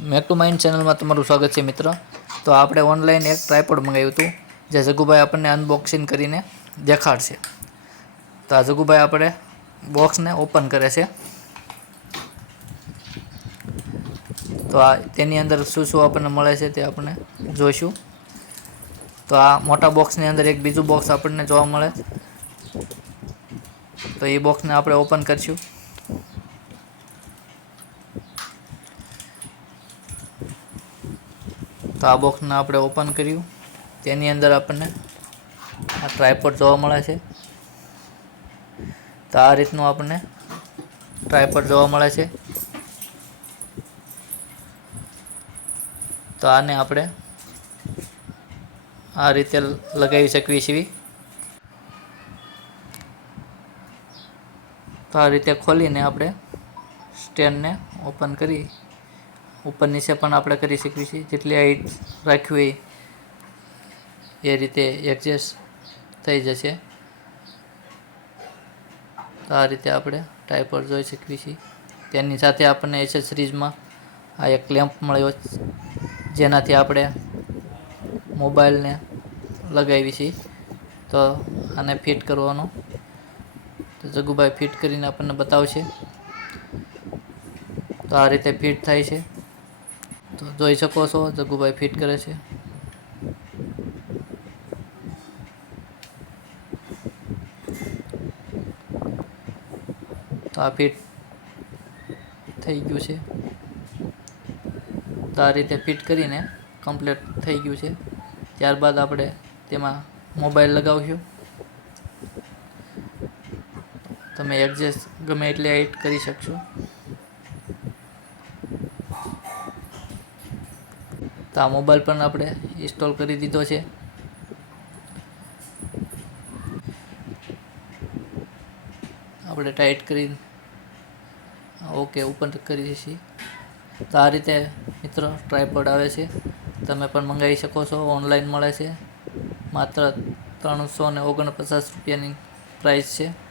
Make to mind ચેનલમાં તમારું સ્વાગત છે મિત્ર. તો આપણે ઓનલાઈન એક ટ્રાયપોડ મંગાવ્યું હતું, જે જગુભાઈ આપણને અનબોક્સિંગ કરીને દેખાડશે. તો આ જગુભાઈ આપણે બોક્સને ઓપન કરે છે. તો આ તેની અંદર શું શું આપણને મળે છે તે આપણે જોઈશું. તો આ મોટા બોક્સની અંદર એક બીજું બોક્સ આપણને જોવા મળે. તો એ બોક્સને આપણે ઓપન કરીશું. તો આ બોક્સને આપણે ઓપન કર્યું. તેની અંદર આપણને આ ટ્રાયપોડ જોવા મળે છે. તો આ રીતનું આપણને ટ્રાયપોડ જોવા મળે છે. તો આને આપણે આ રીતે લગાવી શકીએ છીએ તો આ રીતે ખોલીને આપણે સ્ટેન્ડને ઓપન કરી ઉપર નીચે પણ આપણે કરી શકીએ છીએ. જેટલી હાઈટ રાખવી એ. રીતે એડજસ્ટ થઈ જશે. તો આ રીતે આપણે ટાઈપર જોઈ શકીએ છીએ. તેની સાથે આપણને એસેસરીઝમાં આ એક લેમ્પ મળ્યો જેનાથી આપણે મોબાઈલને લગાવી છીએ. તો આને ફિટ કરવાનો. તો જગુભાઈ ફિટ કરીને આપણને બતાવશે. તો આ રીતે ફિટ થાય છે. તો જોઈ શકો છો જગુભાઈ ફિટ કરે છે. તો આ ફિટ થઈ ગયું છે. તો આ રીતે ફિટ કરીને કમ્પ્લીટ થઈ ગયું છે. ત્યારબાદ આપણે તેમાં મોબાઈલ લગાવશું. તમે એડજસ્ટ ગમે એટલે હાઈટ કરી શકશો. આ મોબાઈલ પણ આપણે ઇન્સ્ટોલ કરી દીધો છે. આપણે ટાઈટ કરી ઓકે ઓપન કરીએ છીએ તો આ રીતે મિત્રો ટ્રાયપોડ આવે છે. તમે પણ મંગાવી શકો છો. ઓનલાઈન મળે છે. માત્ર ત્રણસો ને ઓગણપચાસ રૂપિયાની પ્રાઇસ છે.